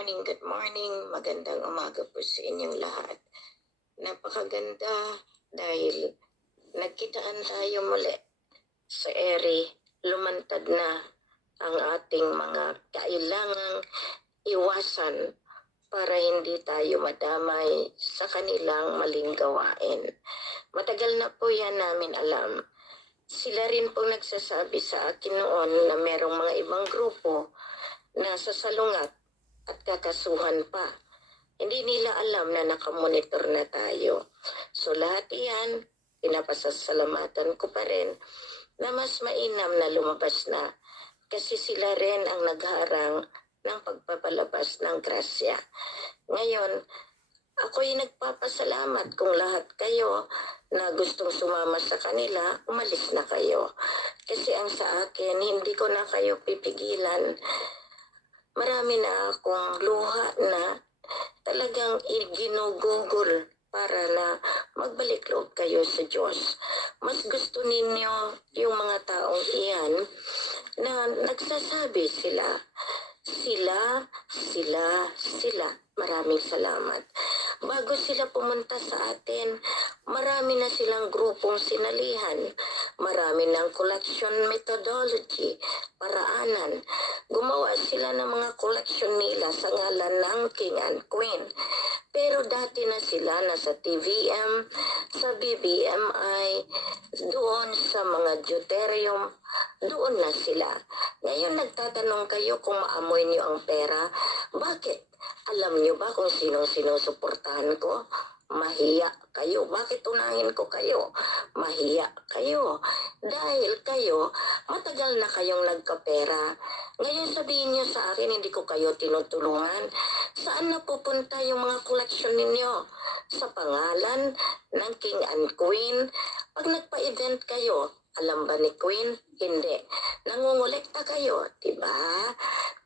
good morning. Magandang umaga po sa inyong lahat. Napakaganda dahil nagkitaan tayo muli sa ere. Lumantad na ang ating mga kailangang iwasan para hindi tayo madamay sa kanilang maling gawain. Matagal na po yan namin alam. Sila rin po nagsasabi sa akin noon na merong mga ibang grupo na sasalungat at kakasuhan pa. Hindi nila alam na nakamonitor na tayo. So lahat iyan, pinapasasalamatan ko pa rin na mas mainam na lumabas na kasi sila rin ang nagharang ng pagpapalabas ng grasya. Ngayon, ako'y nagpapasalamat kung lahat kayo na gustong sumama sa kanila, umalis na kayo. Kasi ang sa akin, hindi ko na kayo pipigilan. Marami na akong luha na talagang ginugugol para na magbalik loob kayo sa Diyos. Mas gusto ninyo yung mga taong iyan na nagsasabi sila. Maraming salamat. Bago sila pumunta sa atin, marami na silang grupong sinalihan. Marami ng collection methodology, paraanan. Gumawa sila ng mga collection nila sa ngalan ng King and Queen. Pero dati na sila nasa TVM, sa BBMI, doon sa mga deuterium, doon na sila. Ngayon nagtatanong kayo kung maamoy niyo ang pera. Bakit? Alam niyo ba kung sinong sinusuportahan ko? Mahiya kayo. Bakit unahin ko kayo? Mahiya kayo. Dahil kayo, matagal na kayong nagkapera. Ngayon sabihin niyo sa akin, hindi ko kayo tinutulungan. Saan napupunta yung mga koleksyon ninyo? Sa pangalan ng King and Queen. Pag nagpa-event kayo, alam ba ni Queen? Hindi. Nangungulekta kayo, diba?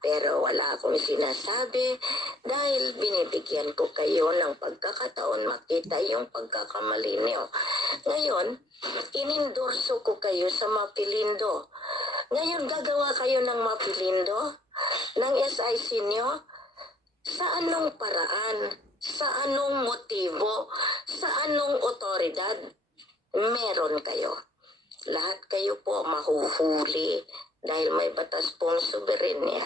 Pero wala akong sinasabi dahil binibigyan ko kayo ng pagkakataon makita yung pagkakamali niyo. Ngayon, inendorso ko kayo sa Mapilindo. Ngayon, gagawa kayo ng Mapilindo, ng SIC niyo. Sa anong paraan? Sa anong motibo? Sa anong otoridad? Meron kayo. Lahat kayo po mahuhuli dahil may batas pong soberenya.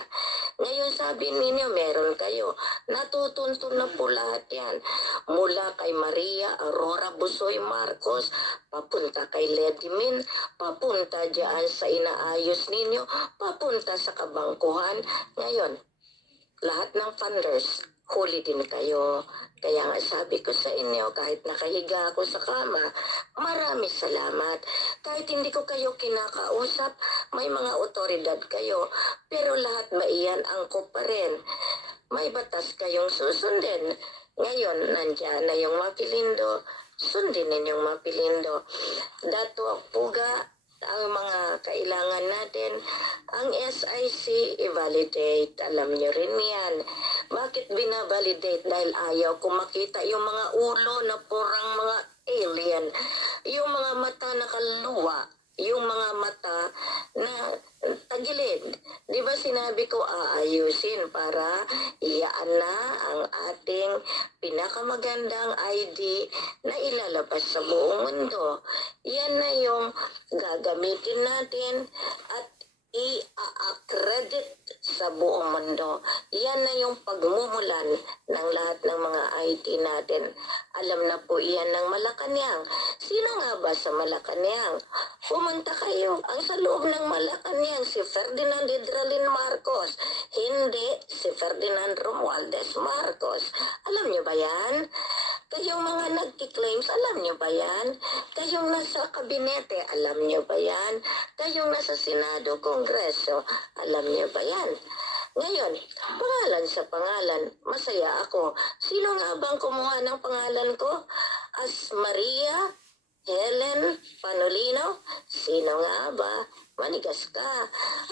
Ngayon sabi ninyo, meron kayo. Natutuntun na po lahat yan. Mula kay Maria Aurora Busoy Marcos, papunta kay Lady Min, papunta dyan sa inaayos ninyo, papunta sa kabangkuhan. Ngayon, lahat ng funders, huli din kayo. Kaya nga sabi ko sa inyo, kahit nakahiga ako sa kama, maraming salamat. Kahit hindi ko kayo kinakausap, may mga otoridad kayo, pero lahat maiyan angkop pa rin. May batas kayong susundin. Ngayon, nandyan na yung Mapilindo, sundin ninyong Mapilindo. Dato Puga, ang mga kailangan natin, ang SIC i-validate. Alam nyo rin yan. Bakit binavalidate? Dahil ayaw ko makita yung mga ulo na purang mga alien. Yung mga mata na kaluwa. Yung mga mata na tagilid. Di ba sinabi ko aayusin para iyaan na ang ating pinakamagandang ID na ilalabas sa buong mundo. Yan na yung gagamitin natin at i-accredit sa buong mundo. Yan na yung pagmumulan ng lahat ng mga IT natin. Alam na po iyan ng Malacanang. Sino nga ba sa Malacanang? Pumunta kayo. Ang sa loob ng Malacanang, si Ferdinand Hidralin Marcos. Hindi si Ferdinand Romualdez Marcos. Alam niyo ba yan? Kayong mga nagki-claims, alam niyo ba yan? Kayong nasa kabinete, alam niyo ba yan? Kayong nasa Senado, Kongreso, alam niyo ba yan? Ngayon, pangalan sa pangalan, masaya ako. Sino nga bang kumuha ng pangalan ko? As Maria Helen Panolino? Sino nga ba? Manigas ka.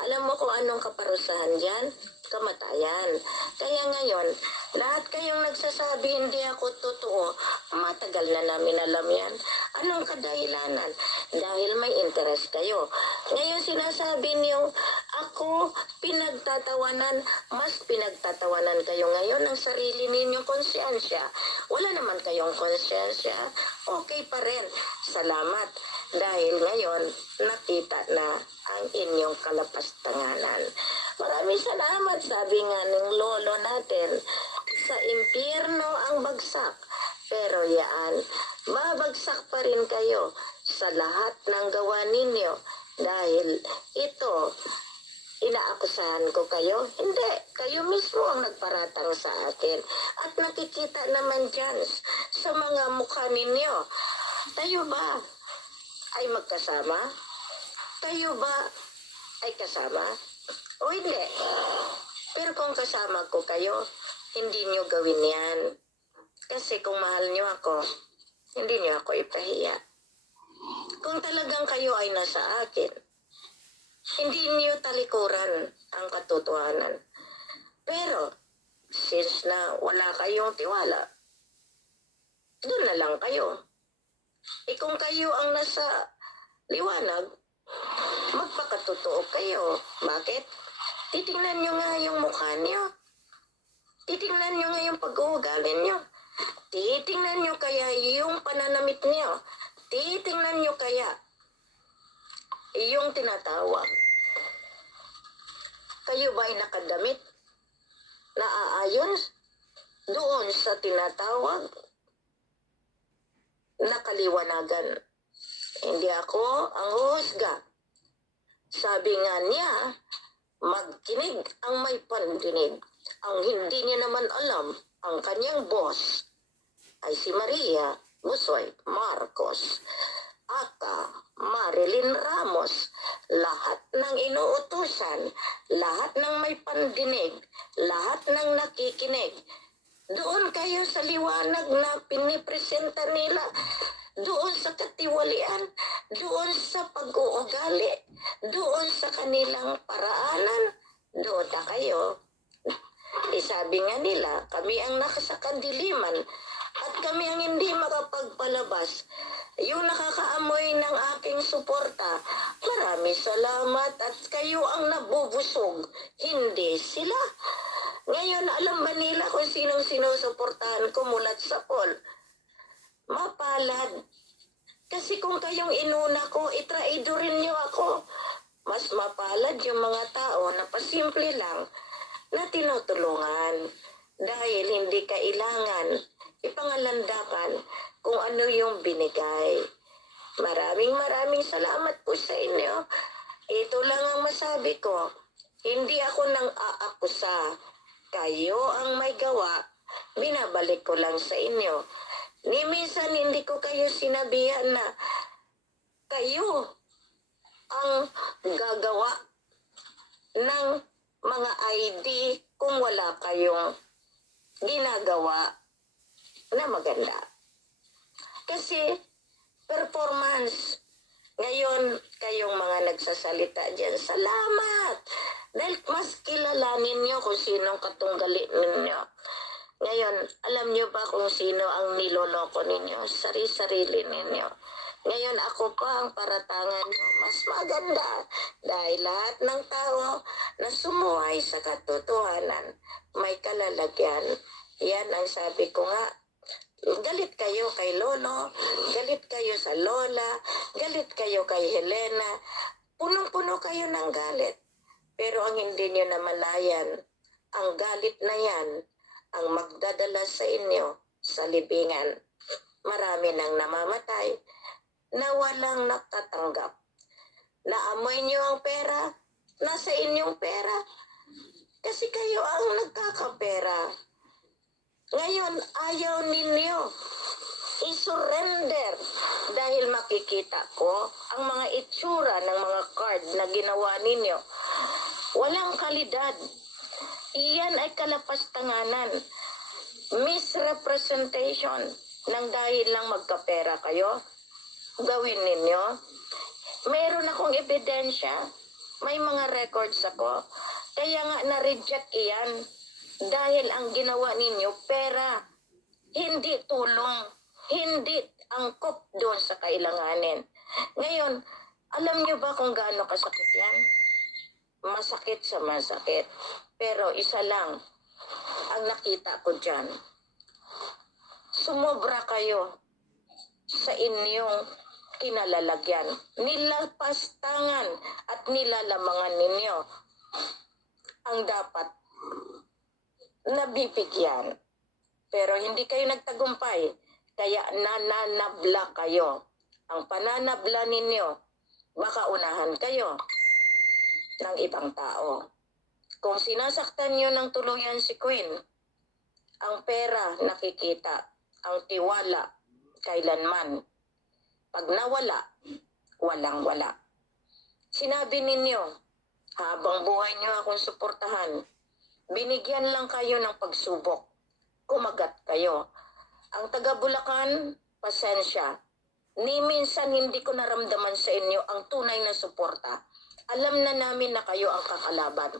Alam mo kung anong kaparusahan dyan? Kamatayan. Kaya ngayon, lahat kayong nagsasabi hindi ako totoo, matagal na namin alam yan. Anong kadahilanan? Dahil may interest kayo. Ngayon sinasabi niyo Ako, mas pinagtatawanan kayo ngayon ng sarili ninyong konsyensya. Wala naman kayong konsyensya, okay pa rin. Salamat. Dahil ngayon, nakita na ang inyong kalapastanganan. Maraming salamat, sabi nga ng lolo natin, sa impyerno ang bagsak. Pero yan, babagsak pa rin kayo sa lahat ng gawa ninyo. Dahil ito, inaakusahan ko kayo? Hindi, kayo mismo ang nagparatang sa akin. At nakikita naman dyan sa mga mukha ninyo. Tayo ba ay magkasama? Tayo ba ay kasama? O hindi? Pero kung kasama ko kayo, hindi nyo gawin yan. Kasi kung mahal nyo ako, hindi nyo ako ipahiya. Kung talagang kayo ay nasa akin, hindi niyo talikuran ang katotohanan. Pero, since na wala kayong tiwala, doon na lang kayo. Kung kayo ang nasa liwanag, magpakatotoo kayo. Bakit? Titingnan nyo nga yung mukha nyo. Titingnan nyo nga yung pag-uugali nyo. Titingnan nyo kaya yung pananamit nyo. Titingnan nyo kaya yung tinatawag. Kayo ba ay nakadamit na aayon doon sa tinatawag na kaliwanagan? Hindi ako ang huhusga. Sabi nga niya, magkinig ang may pandinig. Ang hindi niya naman alam, ang kanyang boss ay si Maria Busoy Marcos, aka Marilyn Ramos, lahat ng inuutusan, lahat ng may pandinig, lahat ng nakikinig. Doon kayo sa liwanag na pinipresenta nila, doon sa katiwalian, doon sa pag-uugali, doon sa kanilang paraanan, doon na kayo. Sabi nga nila, kami ang nakasakandiliman at kami ang hindi makapagpalabas. Yung nakakaamoy ng aking suporta, maraming salamat at kayo ang nabubusog, hindi sila. Ngayon, alam ba nila kung sinong sinusuportahan ko mulat sa poll? Mapalad. Kasi kung kayong inuna ko, itraidorin niyo ako. Mas mapalad yung mga tao na pasimple lang na tinutulungan. Dahil hindi kailangan ipangalandakan kung ano yung binigay. Maraming salamat po sa inyo. Ito lang ang masabi ko. Hindi ako nang aakusa. Kayo ang may gawa. Binabalik ko lang sa inyo. Ni minsan hindi ko kayo sinabihan na kayo ang gagawa ng mga ID kung wala kayong ginagawa na maganda. Kasi performance. Ngayon, kayong mga nagsasalita dyan, salamat! Dahil mas kilalanin nyo kung sinong katunggali ninyo. Ngayon, alam nyo ba kung sino ang niloloko ninyo? Sarili ninyo. Ngayon, ako pa ang paratangan nyo. Mas maganda. Dahil lahat ng tao na sumuhay sa katotohanan, may kalalagyan. Yan ang sabi ko nga. Galit kayo kay Lolo, galit kayo sa Lola, galit kayo kay Helena. Punong-puno kayo ng galit. Pero ang hindi nyo namalayan, ang galit na yan, ang magdadala sa inyo sa libingan. Marami nang namamatay na walang natatanggap. Naamoy nyo ang pera, nasa inyong pera. Kasi kayo ang nagkakapera. Ngayon, ayaw ninyo i-surrender dahil makikita ko ang mga itsura ng mga card na ginawa ninyo. Walang kalidad. Iyan ay kalapastanganan. Misrepresentation ng dahil lang magkapera kayo. Gawin ninyo. Meron akong ebidensya. May mga records ako. Kaya nga na-reject iyan. Dahil ang ginawa ninyo, pera, hindi tulong, hindi angkop doon sa kailanganin. Ngayon, alam niyo ba kung gaano kasakit yan? masakit sa masakit. Pero isa lang ang nakita ko dyan. Sumobra kayo sa inyong kinalalagyan. Nilapastangan at nilalamangan ninyo ang dapat nabibigyan. Pero hindi kayo nagtagumpay, kaya nananabla kayo. Ang pananabla ninyo, baka unahan kayo ng ibang tao. Kung sinasaktan nyo ng tuluyan si Queen, ang pera nakikita, ang tiwala kailanman. Pag nawala, walang-wala. Sinabi ninyo, habang buhay nyo akong suportahan, binigyan lang kayo ng pagsubok. Kumagat kayo. Ang taga Bulacan, pasensya. Ni minsan hindi ko naramdaman sa inyo ang tunay na suporta. Alam na namin na kayo ang kakalaban.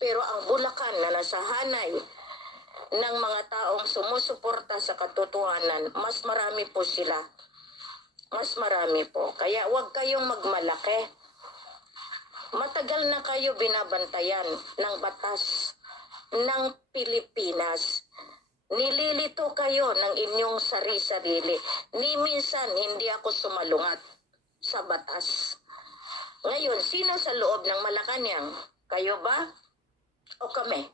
Pero ang Bulacan na nasa hanay ng mga taong sumusuporta sa katotohanan, mas marami po sila. Mas marami po. Kaya huwag kayong magmalaki. Matagal na kayo binabantayan ng batas ng Pilipinas. Nililito kayo ng inyong sari-sarili. Ni minsan hindi ako sumalungat sa batas. Ngayon, sino sa loob ng Malacanang? Kayo ba o kami?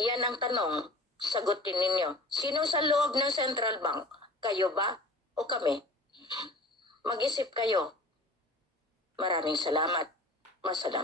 Yan ang tanong. Sagutin ninyo. Sino sa loob ng Central Bank? Kayo ba o kami? Mag-isip kayo. Maraming salamat. Masalam.